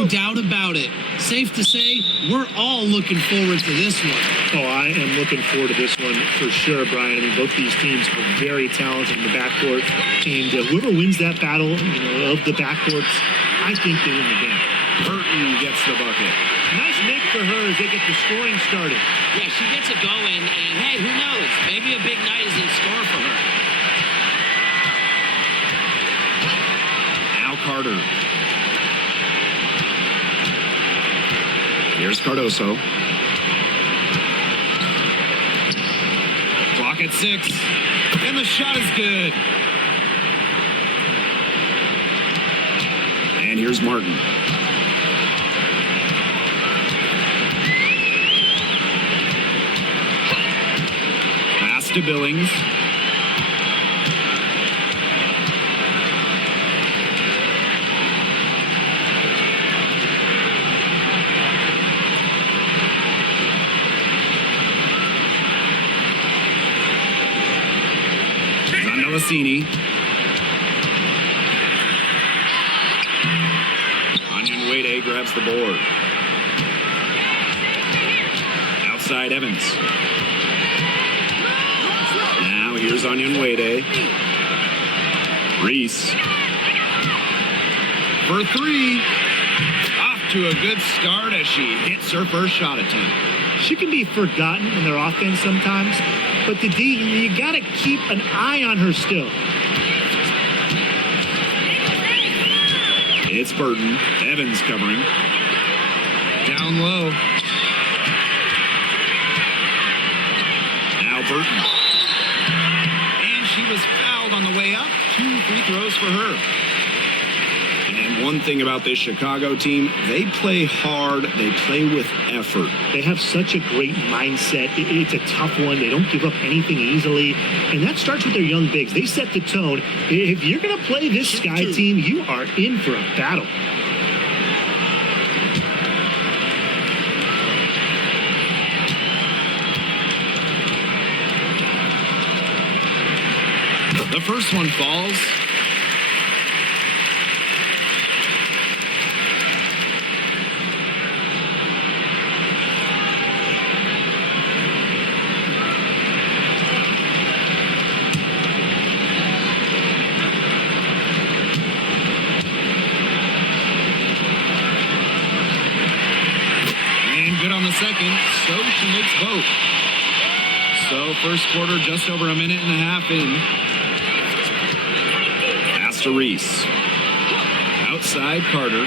No doubt about it. Safe to say, we're all looking forward to this one. Oh, I am looking forward to this one for sure, Brian. I mean, both these teams are very talented in the backcourt, and whoever wins that battle, of the backcourts, I think they win the game. Burton gets the bucket. Nice make for her as they get the scoring started. Yeah, she gets it going, and hey, who knows? Maybe a big night is in store for her. Now Carter. Here's Cardoso. Clock at 6. And the shot is good. And here's Martin. Pass to Billings. Zandalasini. Wade grabs the board. Outside Evans. Now here's Onion Wade. Reese. For 3. Off to a good start as she hits her first shot attempt. She can be forgotten in their offense sometimes, but the D, you got to keep an eye on her still. It's Burton. Evans covering. Down low. Now Burton. And she was fouled on the way up. 2 free throws for her. And one thing about this Chicago team, they play hard. They play with effort. They have such a great mindset. It's a tough one. They don't give up anything easily. And that starts with their young bigs. They set the tone. If you're going to play this Sky team, you are in for a battle. The first one falls. Second, so she makes both. So first quarter, just over a minute and a half in. Pass to Reese. Outside Carter.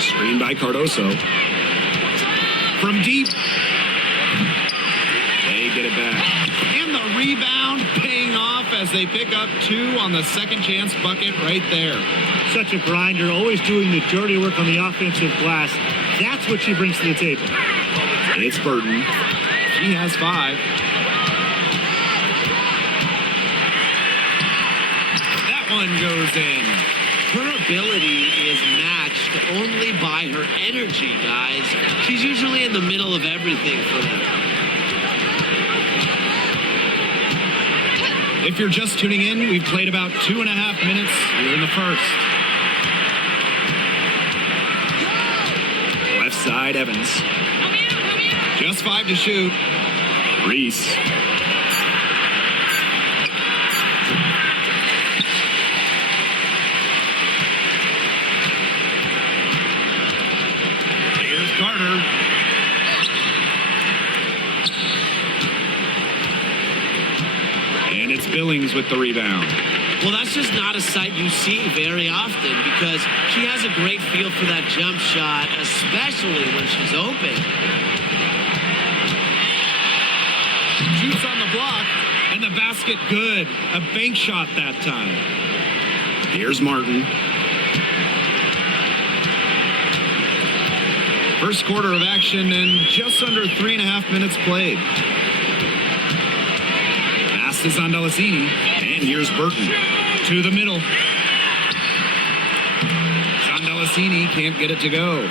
Screen by Cardoso. From deep. They get it back. And the rebound paying off as they pick up 2 on the second chance bucket right there. Such a grinder, always doing the dirty work on the offensive glass. That's what she brings to the table. It's Burton. She has 5. That one goes in. Her ability is matched only by her energy, guys. She's usually in the middle of everything for them. If you're just tuning in, we've played about 2.5 minutes here in the first. Left side, Evans. Just 5 to shoot. Reese. Here's Carter. And it's Billings with the rebound. Well, that's just not a sight you see very often because she has a great feel for that jump shot, especially when she's open. Shoots on the block, and the basket good. A bank shot that time. Here's Martin. First quarter of action and just under 3.5 minutes played. Pass to Zandalasini, and here's Burton. To the middle. Zandalasini can't get it to go.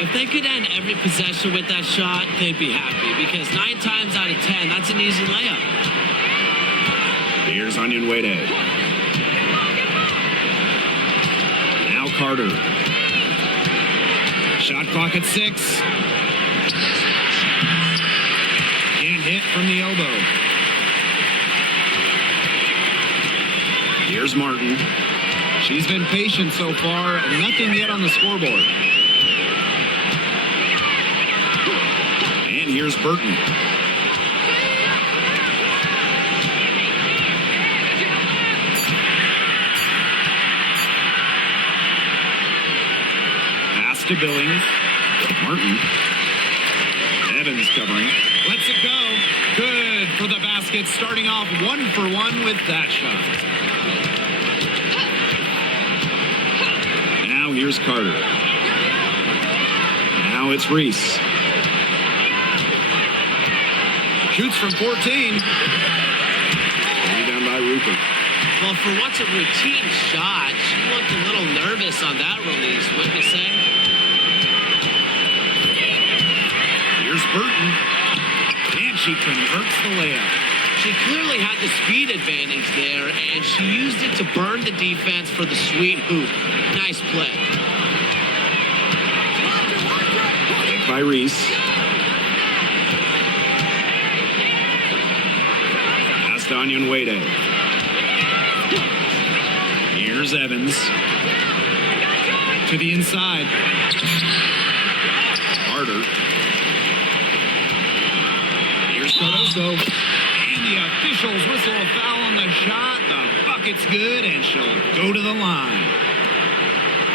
If they could end every possession with that shot, they'd be happy because 9 times out of 10, that's an easy layup. Here's Onion Wade. Carter. Shot clock at 6. Can't hit from the elbow. Here's Martin. She's been patient so far, and nothing yet on the scoreboard. And here's Burton. Pass to Billings. Martin. Evans covering. Lets it go. Good for the basket, starting off 1 for 1 with that shot. Now here's Carter. Now it's Reese. Shoots from 14. Rebound by Rupert. Well, for what's a routine shot, she looked a little nervous on that release, wouldn't you say? Here's Burton. And she converts the layup. She clearly had the speed advantage there, and she used it to burn the defense for the sweet hoop. Nice play. Take by Reese. Pass to Onyenwede. Here's Evans. To the inside. Carter. Here's Cardoso. And the officials whistle a foul on the shot. The bucket's good, and she'll go to the line.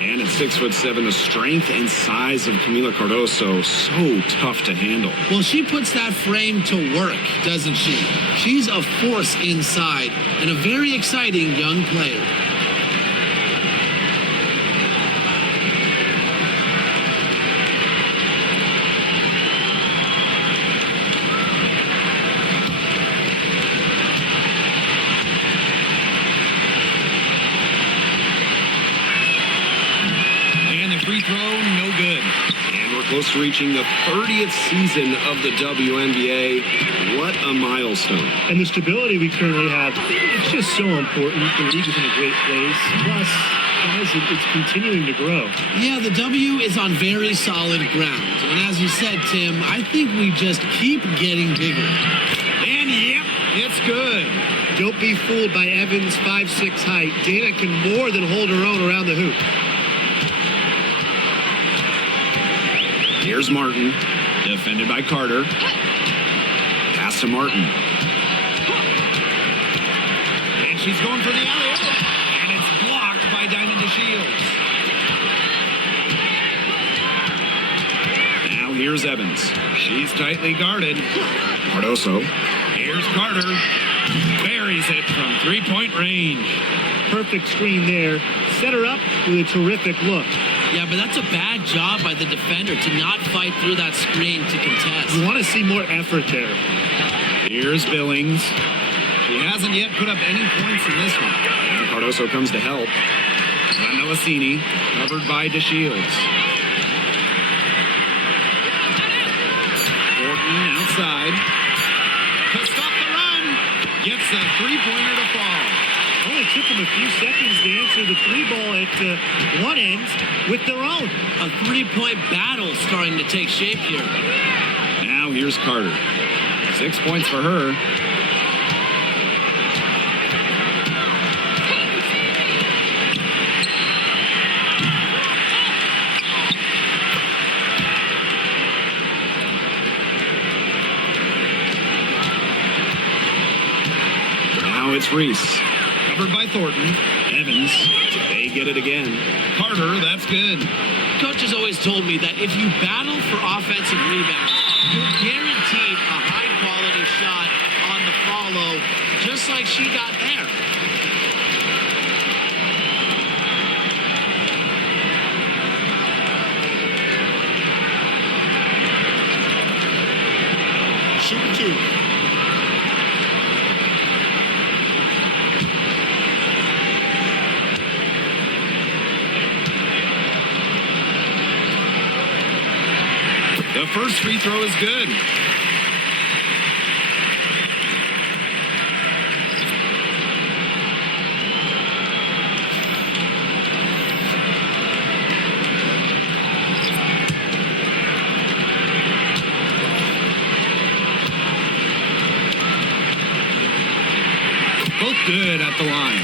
And at 6'7", the strength and size of Camila Cardoso, so tough to handle. Well, she puts that frame to work, doesn't she? She's a force inside and a very exciting young player. Free throw, no good. And we're close to reaching the 30th season of the WNBA. What a milestone. And the stability we currently have, it's just so important. The league is in a great place. Plus, guys, it's continuing to grow. Yeah, the W is on very solid ground. And as you said, Tim, I think we just keep getting bigger. And yep, it's good. Don't be fooled by Evans' 5'6" height. Dana can more than hold her own around the hoop. Here's Martin, defended by Carter. Pass to Martin. And she's going for the alley-oop. And it's blocked by Diamond DeShields. Now here's Evans. She's tightly guarded. Cardoso. Here's Carter. Buries it from three-point range. Perfect screen there. Set her up with a terrific look. Yeah, but that's a bad job by the defender to not fight through that screen to contest. You want to see more effort there. Here's Billings. She hasn't yet put up any points in this one. And Cardoso comes to help. Melasini, covered by DeShields. Thornton outside. To stop the run. Gets a three-pointer to fall. Only took them a few seconds to answer the three ball at one end with their own. A three-point battle starting to take shape here. Now here's Carter. 6 points for her. Now it's Reese. Covered by Thornton. Evans. They get it again. Carter, that's good. Coach has always told me that if you battle for offensive rebounds, you're guaranteed a high-quality shot on the follow, just like she got there. Shoot two. The first free throw is good. at the line.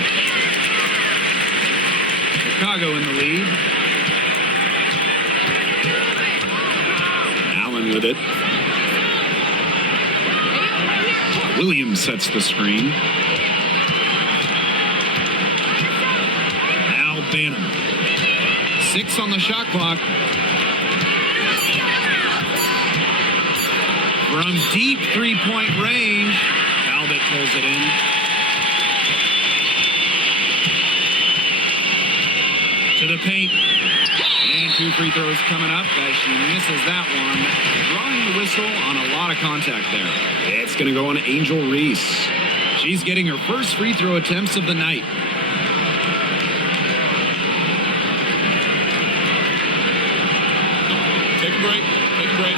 Chicago in the lead. Allen with it. Williams sets the screen. Now Banham. 6 on the shot clock. From deep three-point range, Talbot pulls it in. To the paint. And 2 free throws coming up as she misses that one. Drawing the whistle on a lot of contact there. It's going to go on Angel Reese. She's getting her first free throw attempts of the night. Take a break. Take a break.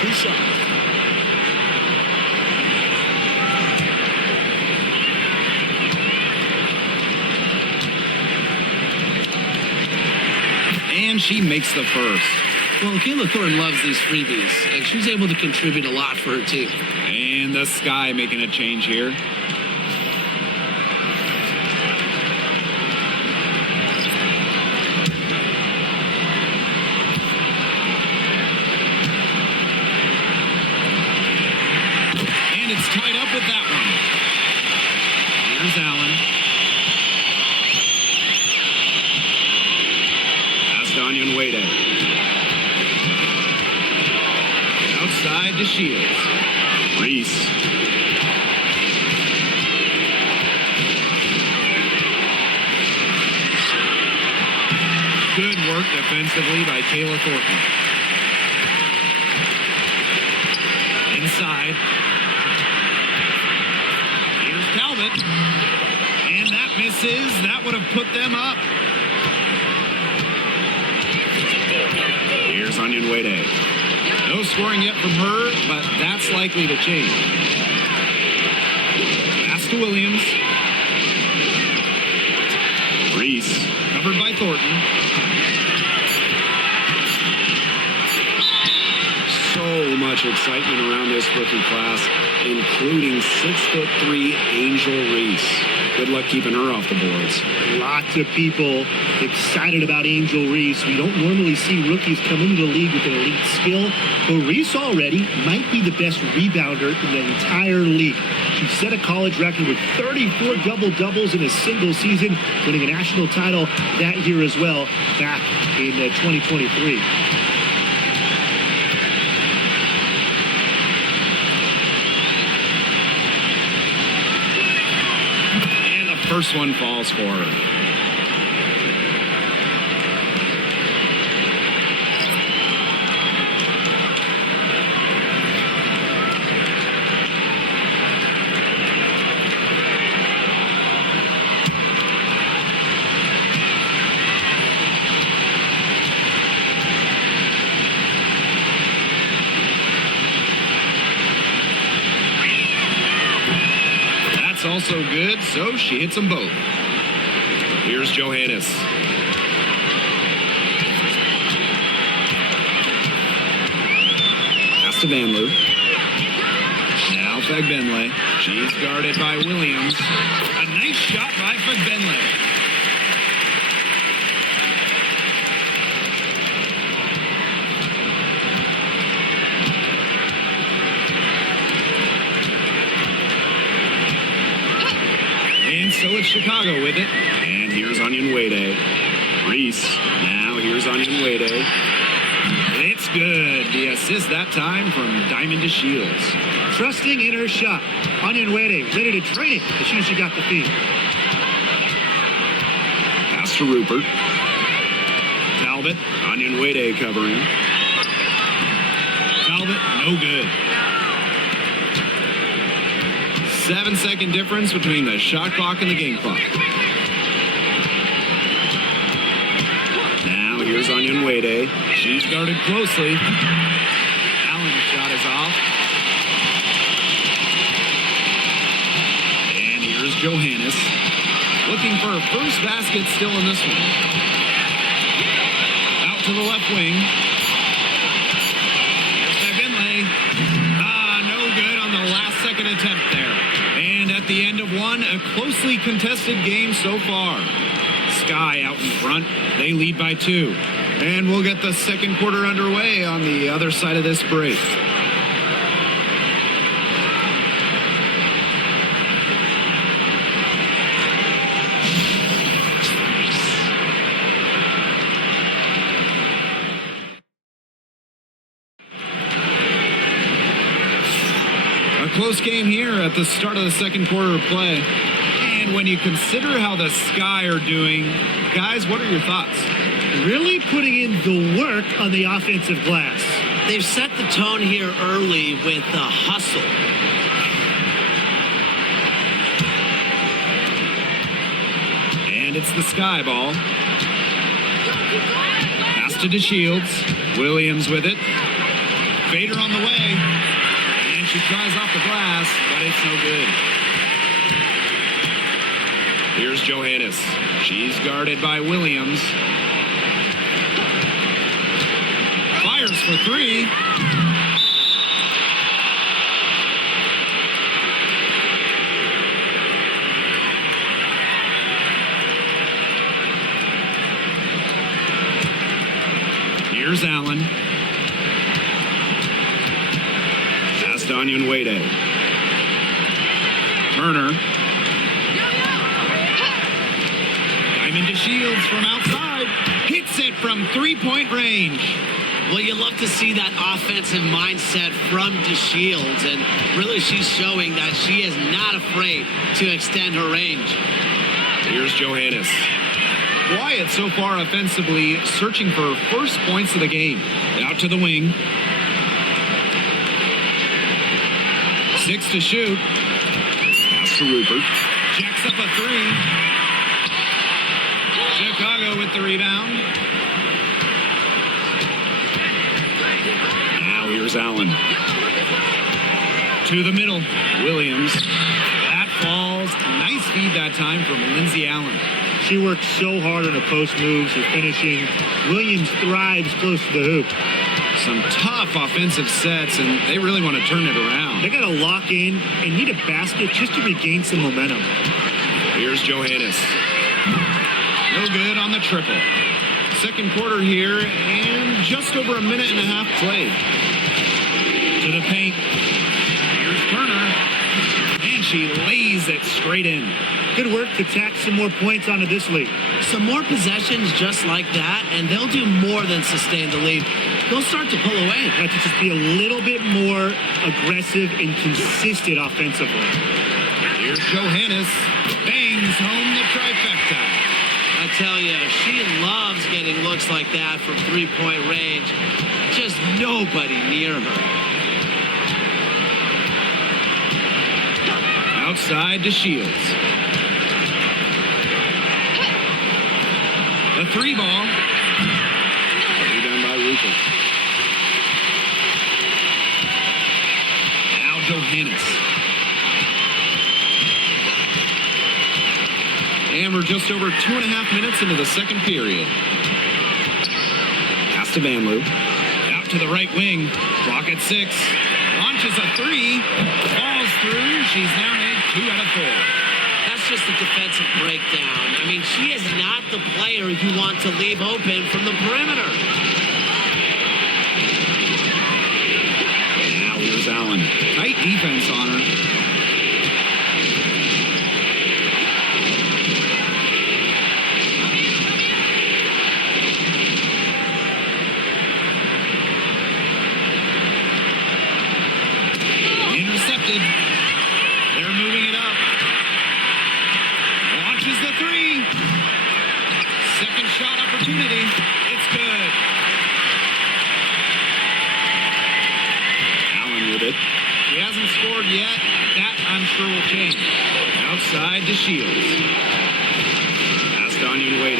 2 shots. And she makes the first. Well, Kayla Thornton loves these freebies, and she's able to contribute a lot for her team. And the Sky making a change here. And it's tied up with that one. Here's Allen. Pass to Onion Wade. Outside to Shields. Reese. Good work defensively by Kayla Thornton. Inside. Here's Talbot. And that misses. That would have put them up. Here's Onion Wade. No scoring yet from her, but that's likely to change. Pass to Williams. Reese, covered by Thornton. So much excitement around this rookie class, including 6'3" Angel Reese. Good luck keeping her off the boards. Lots of people excited about Angel Reese. We don't normally see rookies come into the league with an elite skill, but Reese already might be the best rebounder in the entire league. She set a college record with 34 double-doubles in a single season, winning a national title that year as well, back in 2023. First one falls for her. That's also good, so she hits them both. Here's Johannes. Pass to Van Loo. Now Fagbenle. She's guarded by Williams. A nice shot by Fagbenle. And so it's Chicago with it. And here's Onion Wade. Reese. Now here's Onion Wade. It's good. The assist that time from Diamond to Shields. Trusting in her shot. Onion Wade ready to drain it as soon as she got the feed. Pass to Rupert. Talbot. Onion Wade covering. Talbot, no good. 7-second difference between the shot clock and the game clock. Now here's Onion Wade. She's guarded closely. Allen's shot is off. And here's Johannes. Looking for her first basket still in this one. Out to the left wing. Here's Fagbenle. No good on the last second attempt there. And And at the end of one, a closely contested game so far. Sky out in front. They lead by 2. And we'll get the second quarter underway on the other side of this break. A close game here at the start of the second quarter of play. And when you consider how the Sky are doing, guys, what are your thoughts? Really putting in the work on the offensive glass. They've set the tone here early with the hustle. And it's the Sky ball. Pass to DeShields. Williams with it. Vader on the way. And she tries off the glass, but it's no good. Here's Johannes. She's guarded by Williams. Fires for 3. Here's Allen. Pass to Onyenwere. Turner. Diamond to Shields from outside. Hits it from 3-point range. Well, you love to see that offensive mindset from DeShields, and really she's showing that she is not afraid to extend her range. Here's Johannes. Quiet so far offensively, searching for first points of the game. Out to the wing. 6 to shoot. Pass to Rupert. Jacks up a 3. Chicago with the rebound. Now here's Allen. To the middle. Williams. That falls. Nice feed that time from Lindsey Allen. She works so hard on the post moves and finishing. Williams thrives close to the hoop. Some tough offensive sets, and they really want to turn it around. They got to lock in and need a basket just to regain some momentum. Here's Johannes. No good on the triple. Second quarter here, and just over a minute and a half played. To the paint. Here's Turner. And she lays it straight in. Good work to tack some more points onto this lead. Some more possessions just like that, and they'll do more than sustain the lead. They'll start to pull away. Have to just be a little bit more aggressive and consistent offensively. Here's Johannes. Bangs home the trifecta. I tell you, she loves getting looks like that from three-point range. Just nobody near her. Outside to Shields. The 3 ball. Rebound by Rupert. Now Johannes. And we're just over 2.5 minutes into the second period. Pass to Vanloo. Out to the right wing. Clock at 6. Launches a 3. Falls through. She's now made 2 out of 4. That's just a defensive breakdown. I mean, she is not the player you want to leave open from the perimeter. Now here's Allen. Tight defense on her. Intercepted. They're moving it up. Launches the 3. Second shot opportunity. It's good. Allen with it. He hasn't scored yet. That, I'm sure, will change. Outside to Shields. Pass to Onyenwere.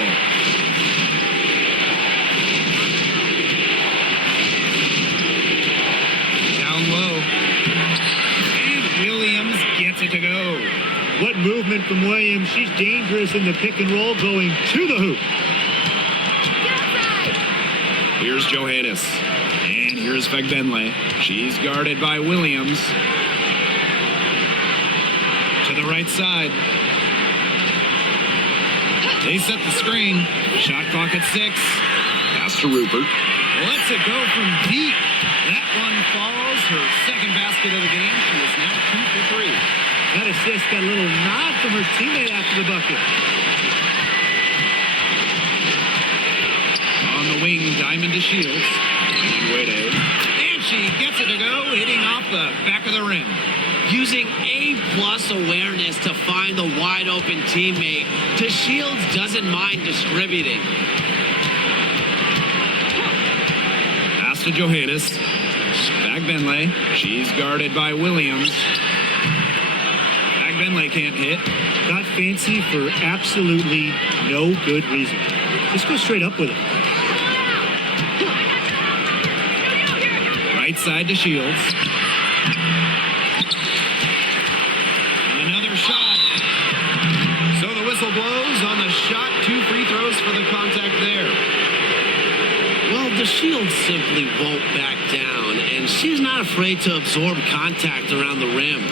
Down low. And Williams gets it to go. What movement from Williams. She's dangerous in the pick and roll going to the hoop. Here's Johannes. And here's Fagbenle. She's guarded by Williams. To the right side. They set the screen. Shot clock at 6. Pass to Rupert. Lets it go from deep. That one falls. Her second basket of the game. She is now 2 for 3. That assist got a little nod from her teammate after the bucket. On the wing, Diamond to Shields. And she gets it to go, hitting off the back of the rim. Using A-plus awareness to find the wide-open teammate, DeShields doesn't mind distributing. Pass to Johannes. Bagbenley. She's guarded by Williams. Bagbenley can't hit. Got fancy for absolutely no good reason. Just go straight up with it. Right side to Shields. Another shot. So the whistle blows on the shot. 2 free throws for the contact there. Well, DeShields simply won't back down, and she's not afraid to absorb contact around the rim.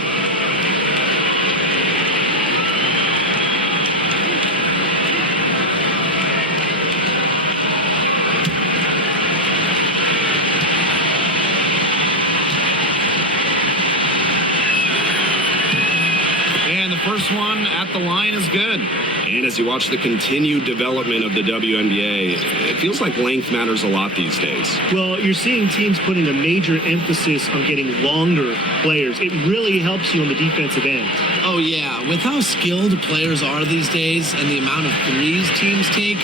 First one at the line is good. And as you watch the continued development of the WNBA, it feels like length matters a lot these days. Well, you're seeing teams putting a major emphasis on getting longer players. It really helps you on the defensive end. Oh, yeah. With how skilled players are these days and the amount of threes teams take,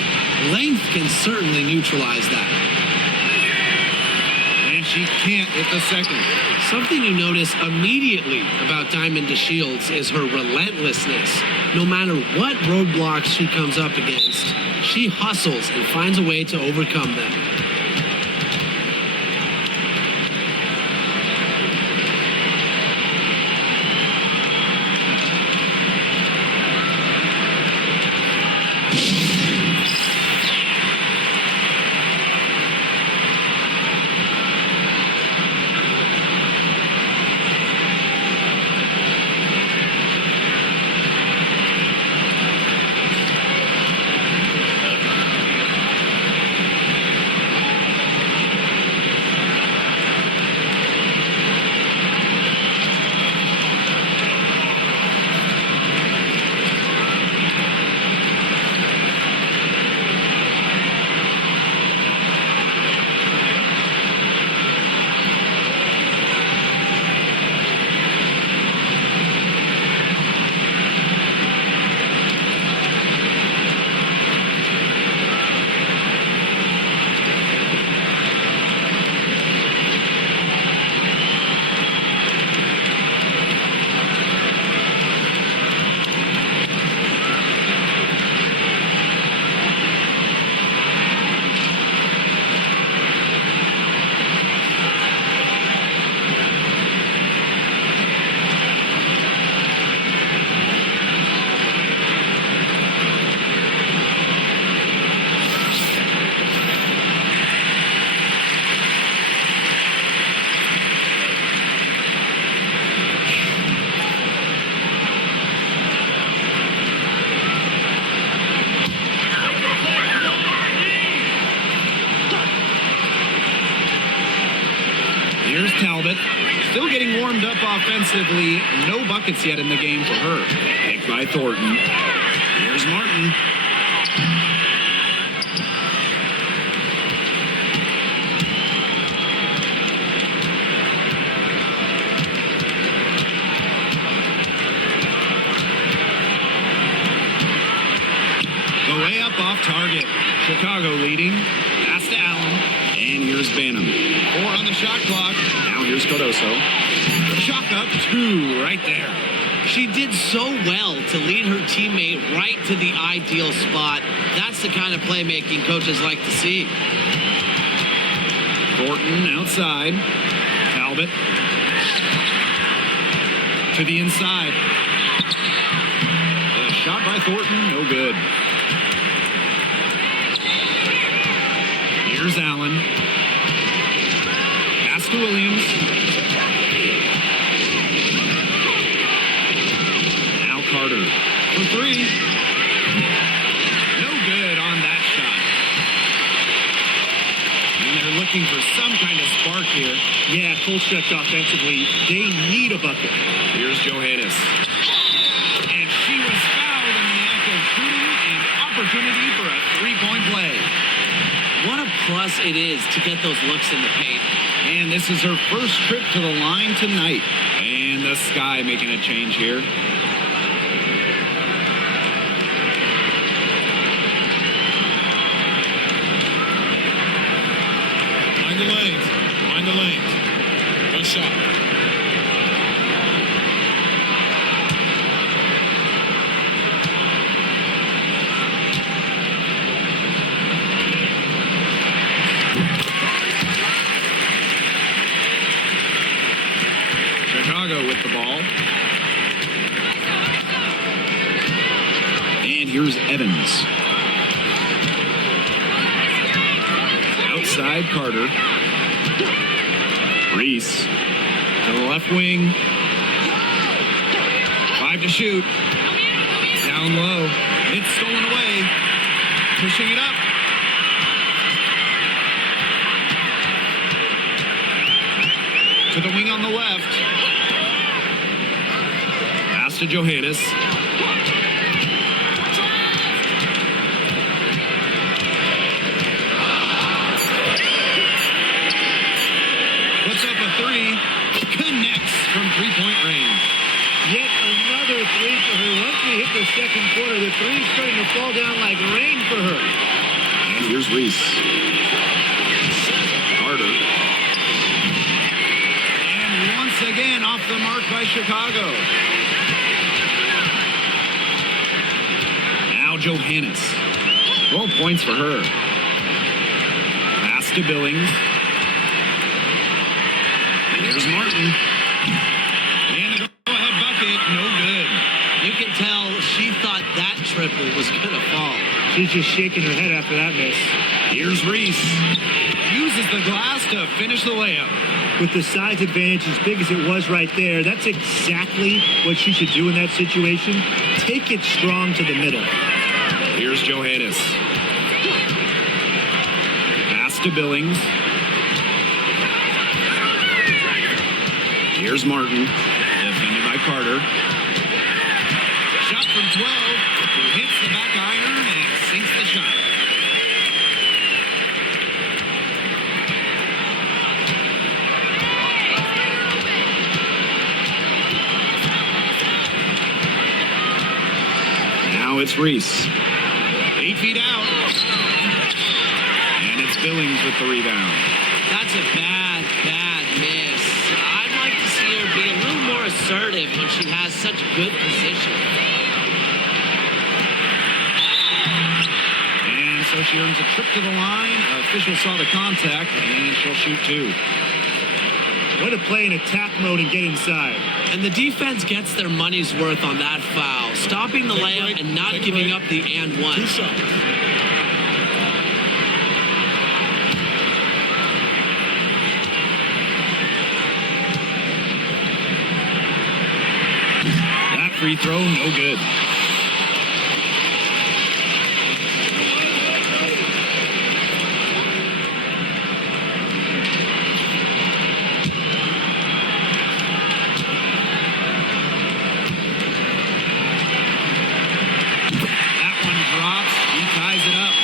length can certainly neutralize that. And she can't hit the second. Something you notice immediately about Diamond DeShields is her relentlessness. No matter what roadblocks she comes up against, she hustles and finds a way to overcome them. Here's Talbot. Still getting warmed up offensively. No buckets yet in the game for her. Picked by Thornton. Here's Martin. The way up off target. Chicago leading. Pass to Allen. And here's Banham. 4 on the shot clock. Now here's Cardoso. Shot up 2 right there. She did so well to lead her teammate right to the ideal spot. That's the kind of playmaking coaches like to see. Thornton outside. Talbot. To the inside. The shot by Thornton, no good. Here's Allen. Pass to Williams. Now looking for some kind of spark here. Yeah, Colstrek offensively, they need a bucket. Here's Johannes. And she was fouled in the act of shooting, and opportunity for a three-point play. What a plus it is to get those looks in the paint. And this is her first trip to the line tonight. And the Sky making a change here. Mind the lanes. Mind the lanes. One shot. Chicago with the ball. And here's Evans. Outside Carter. Reese to the left wing. 5 to shoot. Down low. It's stolen away. Pushing it up. To the wing on the left. Pass to Johannes. Puts up a three. Connects from three-point range. Yet another three for her. Once we hit the second quarter, the three's starting to fall down like rain for her. And here's Reese. Carter. And once again off the mark by Chicago. Now Johannes. 12 points for her. Pass to Billings. Here's Martin. And the go-ahead bucket, no good. You can tell she thought that triple was going to fall. She's just shaking her head after that miss. Here's Reese. Uses the glass to finish the layup. With the size advantage as big as it was right there, that's exactly what she should do in that situation. Take it strong to the middle. Here's Johannes. Pass to Billings. Here's Martin. Defended by Carter. Shot from 12. Who hits the back iron and sinks the shot. Now it's Reese. 8 feet out. And it's Billings with the rebound. That's a bad miss. I'd like to see her be a little more assertive when she has such good position. And so she earns a trip to the line. Official saw the contact, and she'll shoot 2. Way to play in attack mode and get inside. And the defense gets their money's worth on that foul, stopping the layup and not giving up the and one. 2 shots. That free throw, no good. That one drops. He ties it up.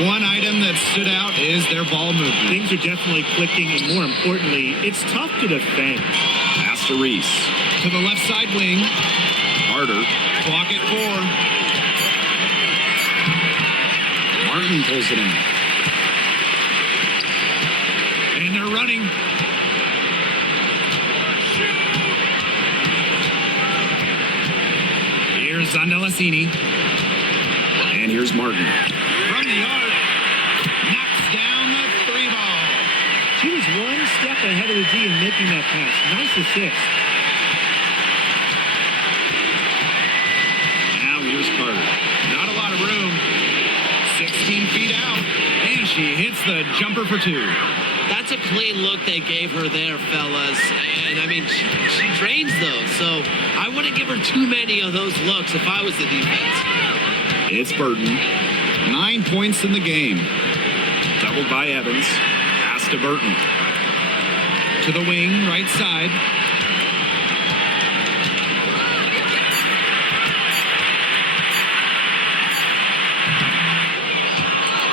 One item that stood out is their ball movement. Things are definitely clicking, and more importantly, it's tough to defend. Pass to Reese. To the left side wing. Carter. Clock at 4. Martin pulls it in. And they're running. Here's Zandalasini. And here's Martin. From the arc. Knocks down the 3 ball. She was one step ahead of the D in making that pass. Nice assist. Now here's Carter. Not a lot of room. 16 feet out. And she hits the jumper for two. That's a clean look they gave her there, fellas. And, I mean, she drains those, so I wouldn't give her too many of those looks if I was the defense. It's Burton. 9 points in the game. Doubled by Evans. Pass to Burton. To the wing, right side.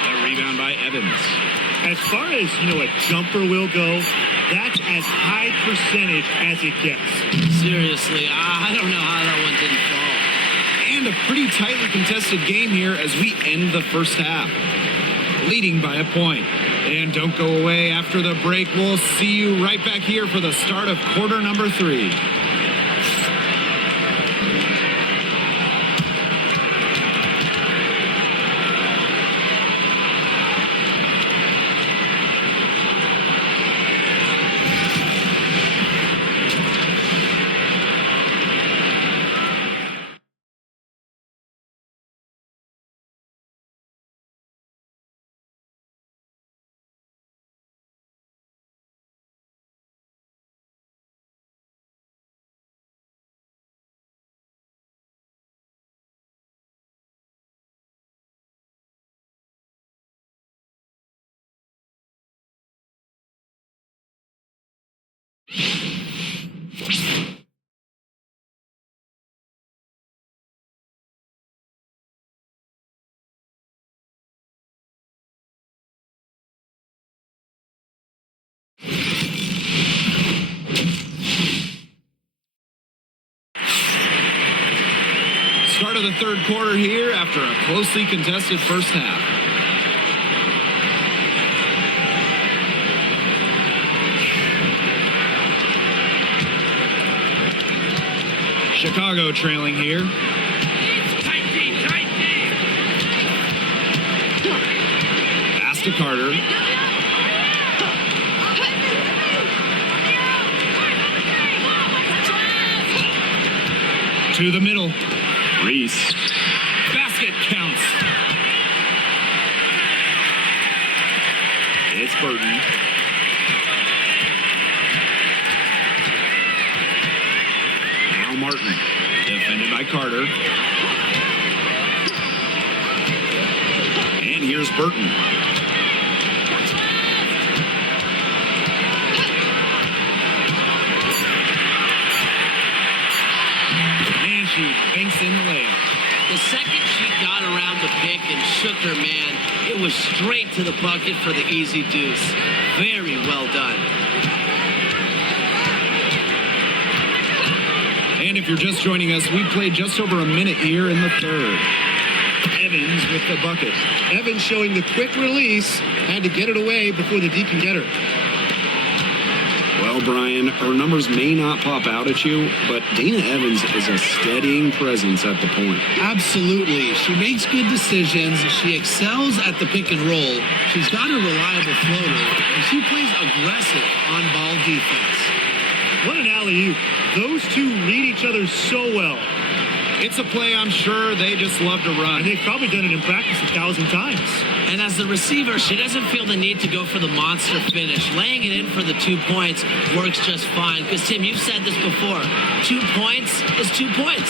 The rebound by Evans. As far as, a jumper will go, that's as high percentage as it gets. Seriously, I don't know how that one didn't fall. And a pretty tightly contested game here as we end the first half. Leading by a point. And don't go away after the break. We'll see you right back here for the start of quarter number 3. Start of the third quarter here after a closely contested first half. Chicago trailing here. Pass to Carter. To the middle. Reese. Basket counts. It's Burton. Now Martin. Defended by Carter. And here's Burton. And she banks in the layup. The second she got around the pick and shook her man, it was straight to the bucket for the easy deuce. Very well done. And if you're just joining us, we played just over a minute here in the third. Evans with the bucket. Evans showing the quick release, had to get it away before the D can get her. Well, Brian, her numbers may not pop out at you, but Dana Evans is a steadying presence at the point. Absolutely. She makes good decisions. She excels at the pick and roll. She's got a reliable floater, and she plays aggressive on-ball defense. What an alley-oop. Those two read each other so well. It's a play I'm sure they just love to run. And they've probably done it in practice 1,000 times. And as the receiver, she doesn't feel the need to go for the monster finish. Laying it in for the 2 points works just fine. Because, Tim, you've said this before. 2 points is 2 points.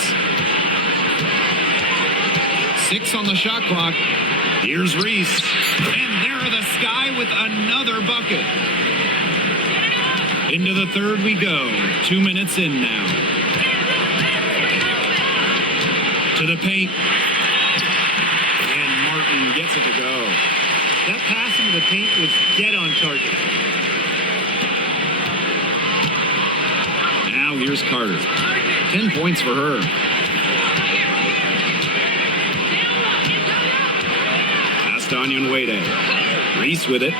6 on the shot clock. Here's Reese. And there are the Sky with another bucket. Into the third we go. 2 minutes in now. To the paint. And Martin gets it to go. That pass into the paint was dead on target. Now here's Carter. 10 points for her. Pass to Onyenwere. Reese with it.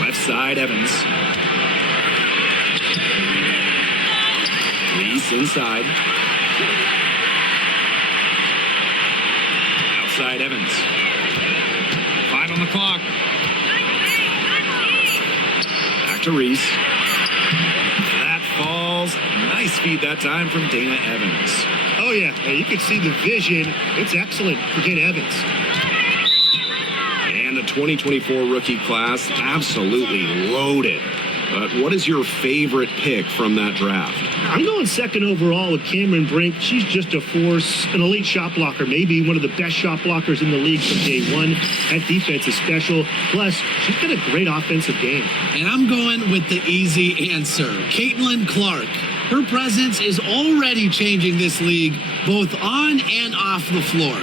Left side, Evans. Reese inside. Outside Evans. 5 on the clock. Back to Reese. That falls. Nice feed that time from Dana Evans. Oh, yeah. You can see the vision. It's excellent for Jane Evans. And the 2024 rookie class, absolutely loaded. But what is your favorite pick from that draft? I'm going second overall with Cameron Brink. She's just a force, an elite shot blocker, maybe one of the best shot blockers in the league from day one. That defense is special. Plus, she's got a great offensive game. And I'm going with the easy answer, Caitlin Clark. Her presence is already changing this league, both on and off the floor.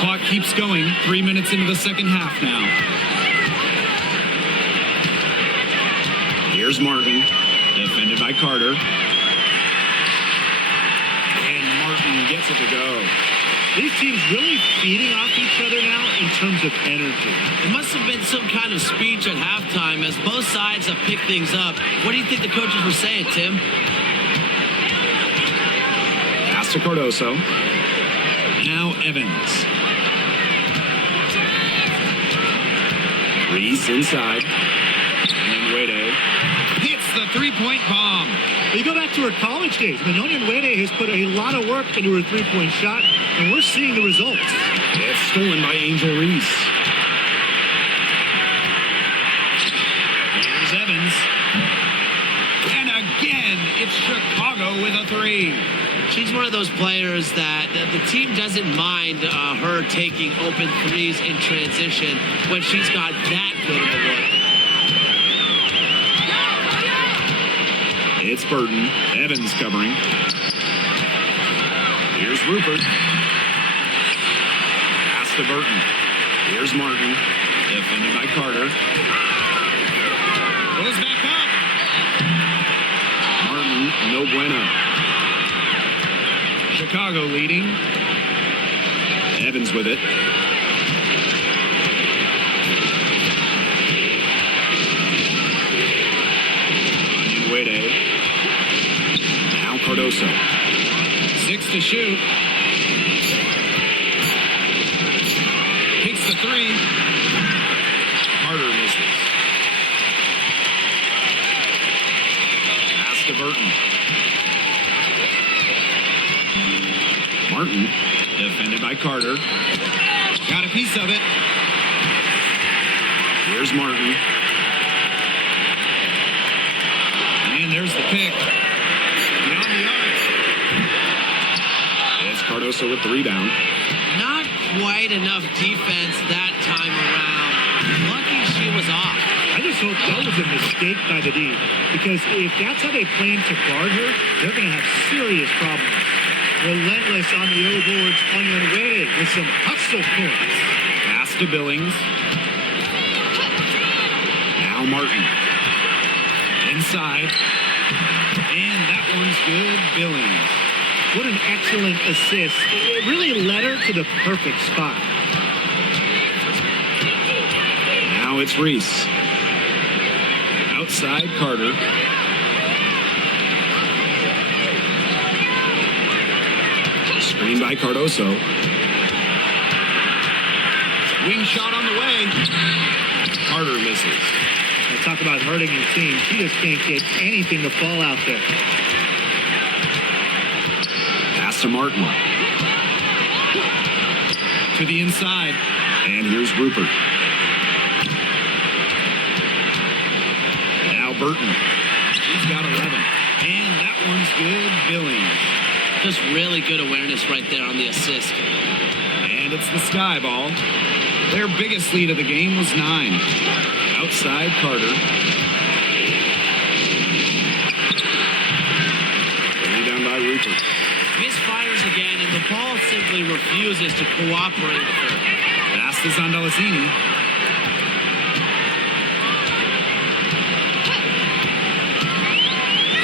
Clock keeps going. 3 minutes into the second half now. Here's Martin, defended by Carter. And Martin gets it to go. These teams really feeding off each other now in terms of energy. It must have been some kind of speech at halftime as both sides have picked things up. What do you think the coaches were saying, Tim? Pass to Cardoso. Now Evans. Reese inside. And Wade Hits the three-point bomb. You go back to her college days. Manonia Wade has put a lot of work into her three-point shot, and we're seeing the results. It's stolen by Angel Reese. Here's Evans. And again, it's Chicago with a three. She's one of those players that the team doesn't mind her taking open threes in transition when she's got that good of a look. It's Burton. Evans covering. Here's Rupert. Pass to Burton. Here's Martin. Defended by Carter. Goes back up. Martin, no bueno. Chicago leading. Evans with it. Wade. Now Cardoso. 6 to shoot. Takes the three. Carter misses. Pass to Burton. Martin, defended by Carter. Got a piece of it. Here's Martin. And there's the pick. Beyond the arc. It's Cardoso with the rebound. Not quite enough defense that time around. Lucky she was off. I just hope that was a mistake by the D, because if that's how they plan to guard her, they're going to have serious problems. Relentless on the O boards, on your way with some hustle points. Pass to Billings. Now Martin. Inside. And that one's good, Billings. What an excellent assist. It really led her to the perfect spot. Now it's Reese. Outside Carter. Screen by Cardoso. Wing shot on the way. Carter misses. Talk about hurting your team. She just can't get anything to fall out there. Pass to Martin. To the inside. And here's Rupert. Now Burton. She's got 11. And that one's good. Billings. Just really good awareness right there on the assist. And it's the Sky Ball. Their biggest lead of the game was 9. Outside Carter. Rebound by Rupert. Misfires again, and the ball simply refuses to cooperate with her. Pass to Zandalazini.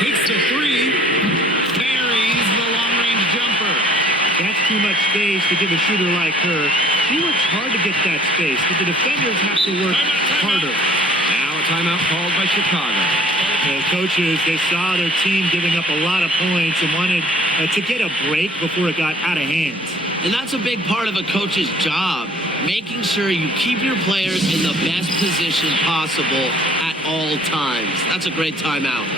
Takes the 3. Buries the long-range jumper. That's too much space to give a shooter like her. She works hard to get that space, but the defenders have to work harder. Now a timeout called by Chicago. The coaches, they saw their team giving up a lot of points and wanted to get a break before it got out of hand. And that's a big part of a coach's job, making sure you keep your players in the best position possible at all times. That's a great timeout.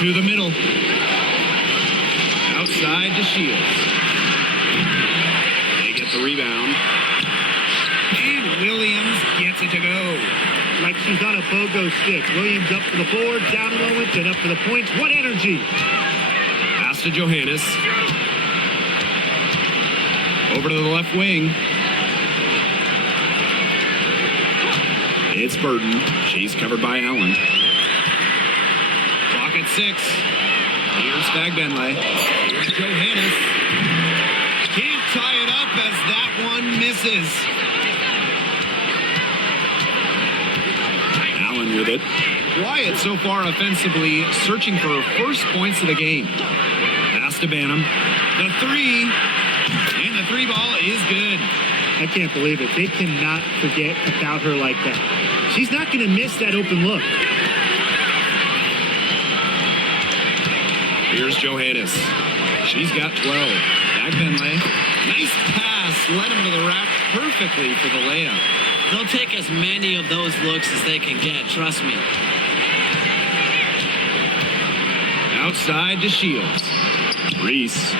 To the middle. Outside to Shields. They get the rebound. And Williams gets it to go. Like she's on a pogo stick. Williams up for the board, down a moment, then up for the points. What energy! Pass to Johannes. Over to the left wing. It's Burton. She's covered by Allen. Clock at 6. Here's Fagbenle. Here's Johannes. Can't tie it up as that one misses. Allen with it. Wyatt so far offensively searching for first points of the game. Pass to Banham. The 3. And the 3 ball is good. I can't believe it. They cannot forget about her like that. She's not going to miss that open look. Here's Johannes. She's got 12. Fagbenle. Nice pass. Led him to the rack perfectly for the layup. They'll take as many of those looks as they can get, trust me. Outside to Shields. Reese.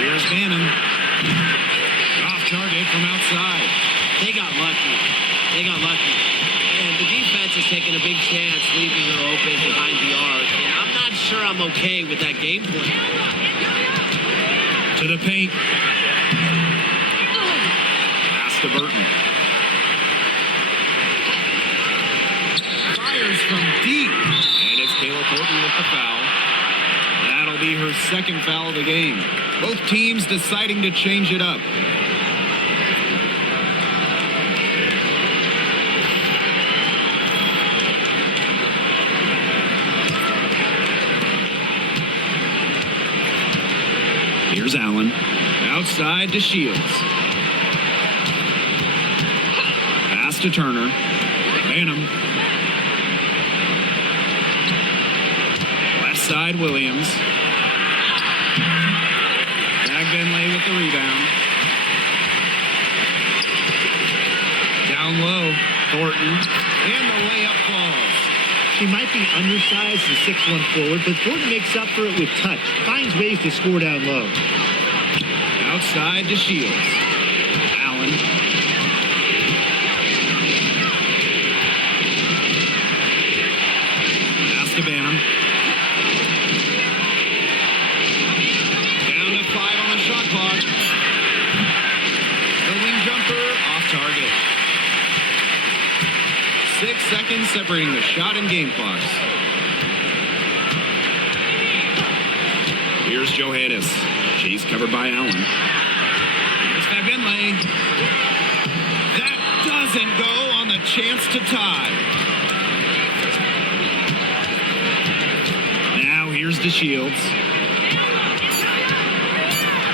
Here's Bannon. Off target from outside. They got lucky. And the defense has taken a big chance leaving her open behind the arc. And I'm not sure I'm okay with that game plan. To the paint. Pass to Burton. Fires from deep. And it's Kayla Thornton with the foul. That'll be her second foul of the game. Both teams deciding to change it up. Here's Allen. Outside to Shields. Pass to Turner. Banham. Left side, Williams. Benley with the rebound. Down low, Thornton. And the layup falls. She might be undersized as a 6'1" forward, but Thornton makes up for it with touch. Finds ways to score down low. Outside to Shields. Allen. Pass to Banham. Down to 5 on the shot clock. The wing jumper off target. 6 seconds separating the shot and game clocks. Here's Johannes. She's covered by Allen. Here's Benley. That doesn't go on the chance to tie. Now here's DeShields.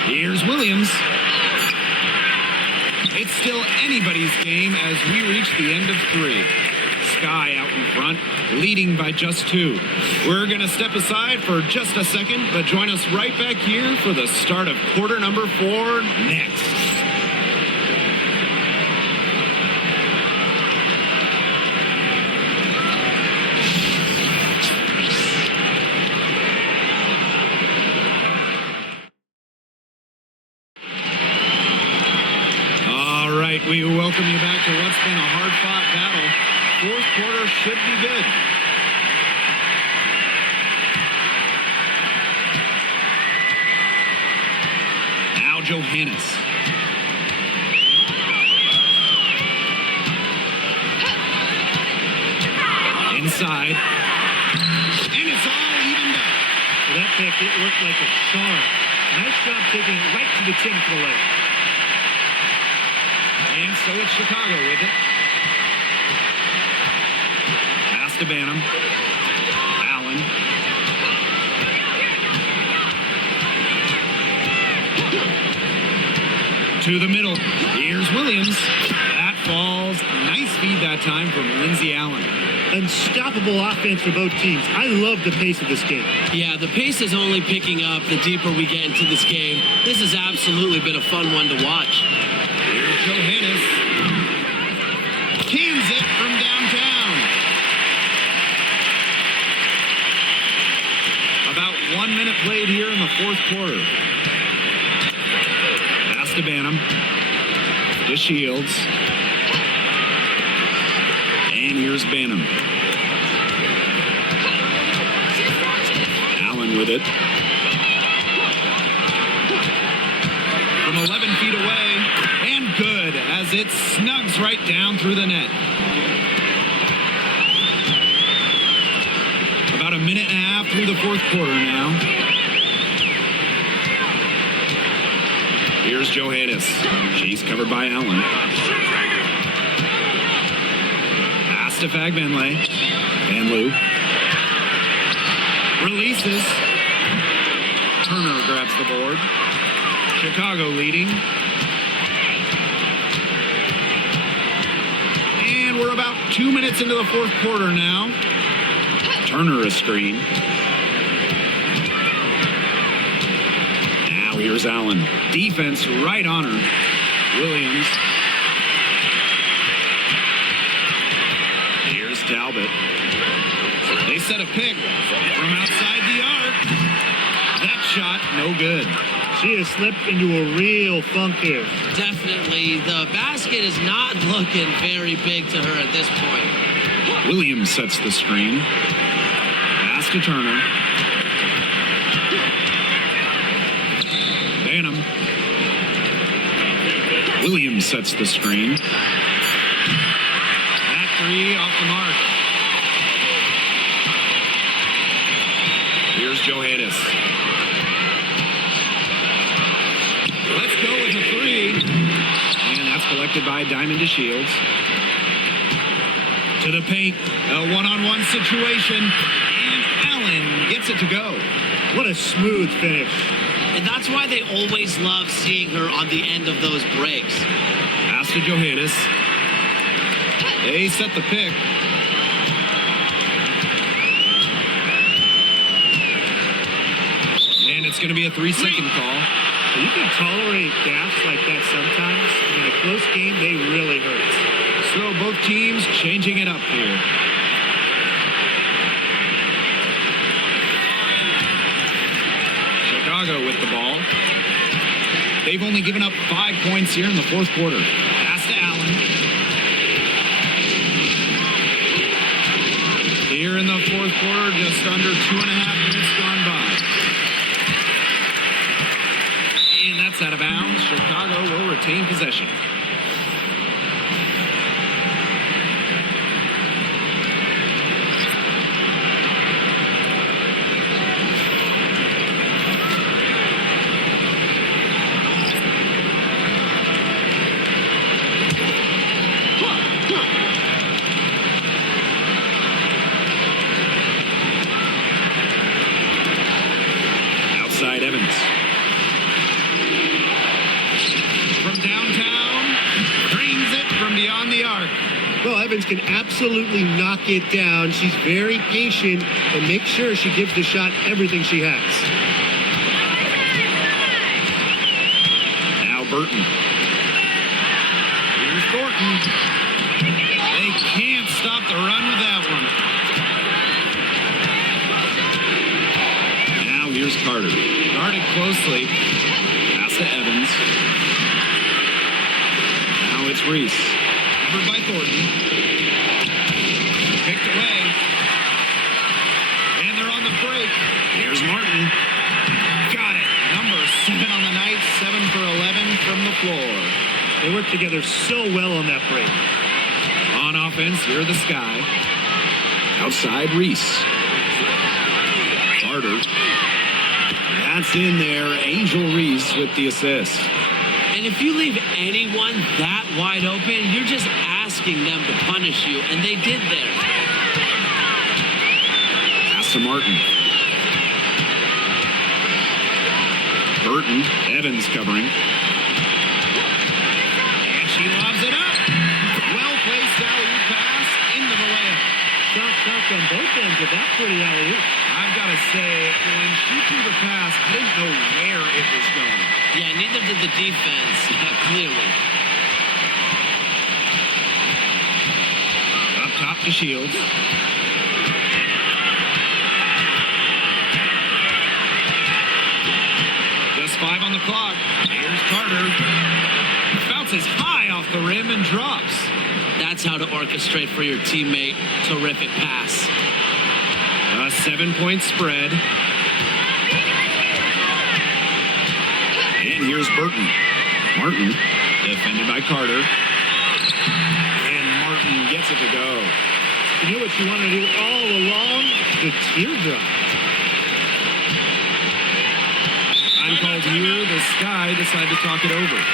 Here's Williams. It's still anybody's game as we reach the end of 3. Sky out in front, leading by just 2. We're going to step aside for just a second, but join us right back here for the start of quarter number 4 next. All right, we welcome you back to what's been a hard-fought battle. 4th quarter should be good. Now Johannes. Inside. And it's all evened up. For that pick, it looked like a charm. Nice job taking it right to the tin for the layup. And so it's Chicago with it. Pass to Banham. Allen. To the middle. Here's Williams. That falls. Nice feed that time from Lindsey Allen. Unstoppable offense for both teams. I love the pace of this game. Yeah, the pace is only picking up the deeper we get into this game. This has absolutely been a fun one to watch. Here's Johannes. Cans it from downtown. About 1 minute played here in the 4th quarter. Pass to Banham. To Shields. And here's Banham. Allen with it. From 11 feet away. And good as it snugs right down through the net. About a minute and a half through the 4th quarter now. Here's Johannes. She's covered by Allen. Pass to Benley. Vanloo. Releases. Turner grabs the board. Chicago leading. And we're about 2 minutes into the 4th quarter now. Turner a screen. Now here's Allen. Defense right on her. Williams. Here's Talbot. They set a pick from outside the arc. That shot, no good. She has slipped into a real funk here. Definitely, the basket is not looking very big to her at this point. Williams sets the screen. Pass to Turner. Banham. Williams sets the screen. That 3 off the mark. Here's Johannes. Let's go with a 3. And that's collected by Diamond DeShields. To the paint. A one-on-one situation. And Allen gets it to go. What a smooth finish. And that's why they always love seeing her on the end of those breaks. Pass to Johannes. They set the pick. And it's going to be a 3-second call. You can tolerate gaffes like that sometimes. In a close game, they really hurt. So both teams changing it up here. Chicago with the ball. They've only given up 5 points here in the fourth quarter. Pass to Allen. Here in the fourth quarter, just under 2.5 minutes gone by. And that's out of bounds. Chicago will retain possession. Outside Evans. From downtown, brings it from beyond the arc. Well, Evans can absolutely knock it down. She's very patient and makes sure she gives the shot everything she has. Now Burton. Here's Thornton. They can't stop the run with that one. Now here's Carter. Guarded closely. Pass to Evans. Now it's Reese. Covered by Thornton. Picked away. And they're on the break. Here's Martin. Got it. Number 7 on the night. 7 for 11 from the floor. They work together so well on that break. On offense, here the Sky. Outside Reese. Carter. That's in there. Angel Reese with the assist. And if you leave anyone that wide open, you're just asking them to punish you, and they did there. Pass to Martin. Burton. Evans covering. And she lobs it up. Well-placed alley-oop pass into the layup. Shot on both ends of that pretty alley-oop. I've got to say, when she threw the pass, I didn't know where it was going. Yeah, neither did the defense, clearly. Up top to Shields. Just 5 on the clock. Here's Carter. Bounces high off the rim and drops. That's how to orchestrate for your teammate. Terrific pass. A 7-point spread. And here's Burton. Martin, defended by Carter. And Martin gets it to go. You know what you want to do all along? The teardrop. I'm called here. The Sky decide to talk it over.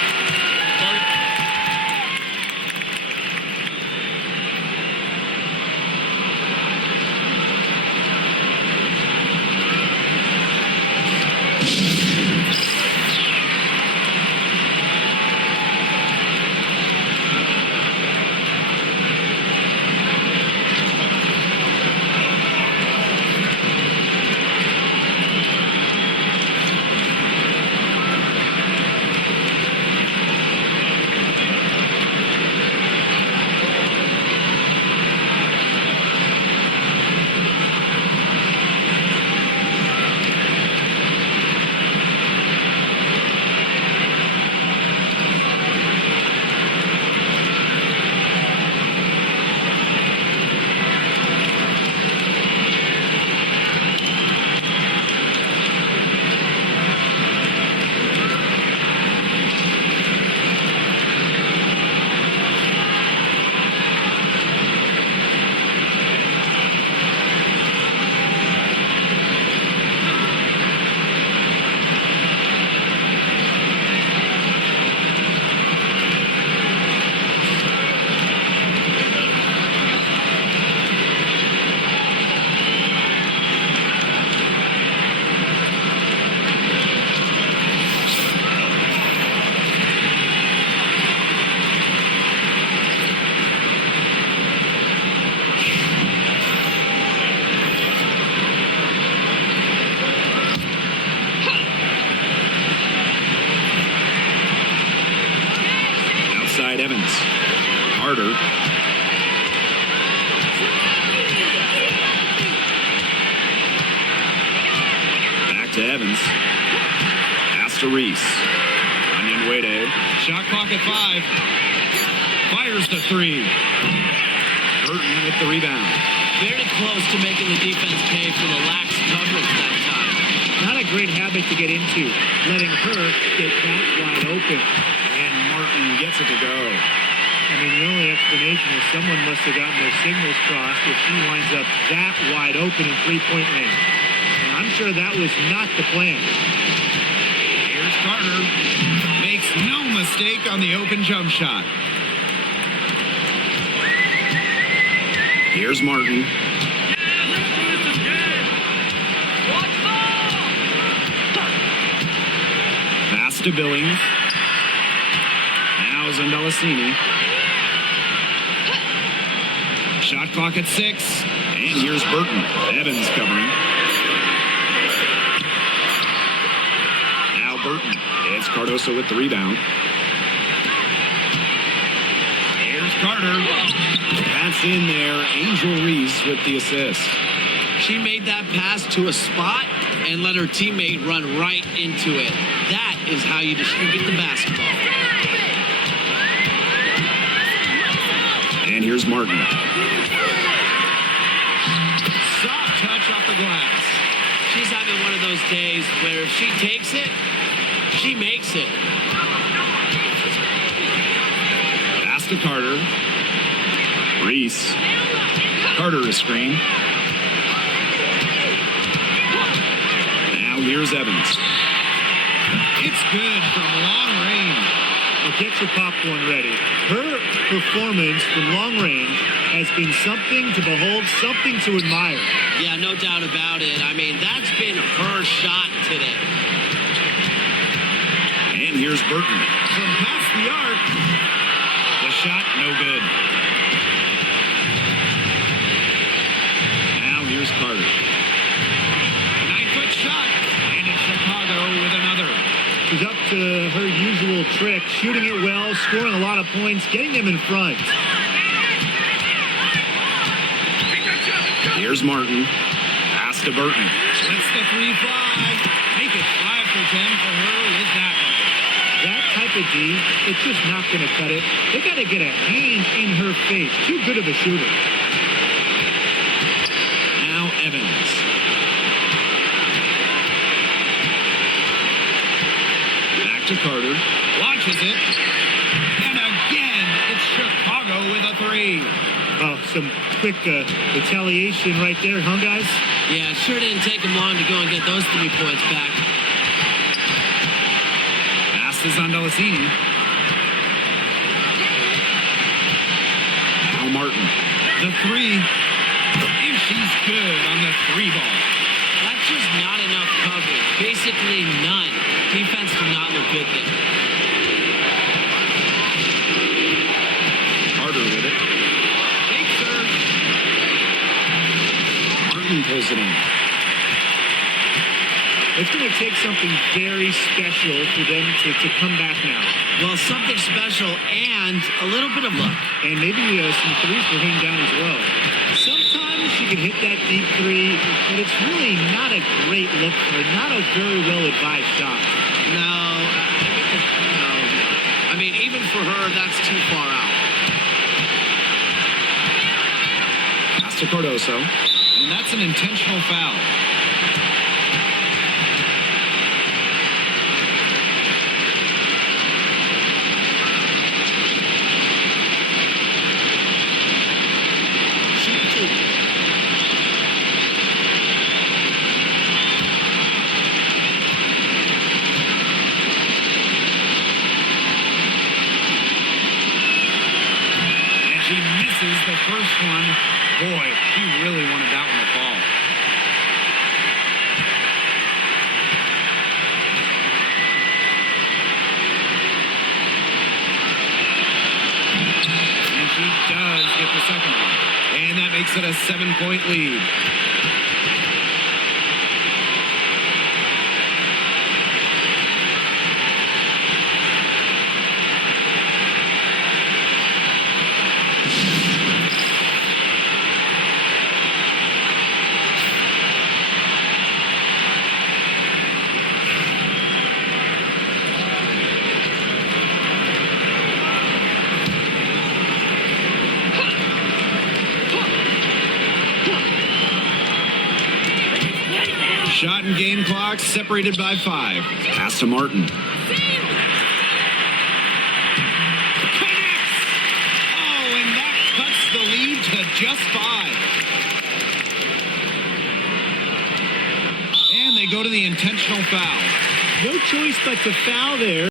right, Evans. Carter. Back to Evans. Pass to Reese. Onyenwede. Shot clock at 5. Fires the 3. Burton with the rebound. Very close to making the defense pay for the lax coverage that time. Not a great habit to get into, letting her get that wide open. And Martin gets it to go. I mean, the only explanation is someone must have gotten their signals crossed if she winds up that wide open in three-point range. And I'm sure that was not the plan. Here's Carter. Makes no mistake on the open jump shot. Here's Martin. Pass to Billings. Now Zandalasini. Shot clock at 6. And here's Burton. Evans covering. Now Burton. It's Cardoso with the rebound. Here's Carter. That's in there. Angel Reese with the assist. She made that pass to a spot and let her teammate run right into it. That is how you distribute the basketball. And here's Martin. Soft touch off the glass. She's having one of those days where if she takes it, she makes it. Pass to Carter. Reese. Carter is screen. Now here's Evans. It's good from long range. Well, get your popcorn ready. Her performance from long range has been something to behold, something to admire. Yeah, no doubt about it. I mean, that's been her shot today. And here's Burton. From past the arc. The shot, no good. Now here's Carter. 9-foot shot. And it's Chicago with another. She's up to her usual trick, shooting it well, scoring a lot of points, getting them in front. Here's Martin. Pass to Burton. Lets the 3 fly. Make it 5 for 10 for her with that one. That type of D, it's just not going to cut it. They got to get a hand in her face. Too good of a shooter. Now Evans. Back to Carter. Launches it. And again, it's Chicago with a 3. Oh, some quick retaliation right there, huh, guys? Yeah, it sure didn't take them long to go and get those 3 points back. Pass to Zandalasini. Now Martin. The 3. And she's good on the 3 ball. That's just not enough coverage. Basically none. Defense did not look good there. Carter with it. Takes her. Martin pulls it in. It's going to take something very special for them to come back now. Well, something special and a little bit of luck. And maybe some threes for him down as well. Sometimes she can hit that deep 3, but it's really not a great look for her. Not a very well-advised shot. No. I mean, even for her, that's too far out. Pass to Cardoso. And that's an intentional foul. The first one, boy, he really wanted that one to fall. And she does get the second one. And that makes it a 7-point lead. 2-second game clock, separated by 5. Pass to Martin. The lead to just 5. And they go to the intentional foul. No choice but to foul there.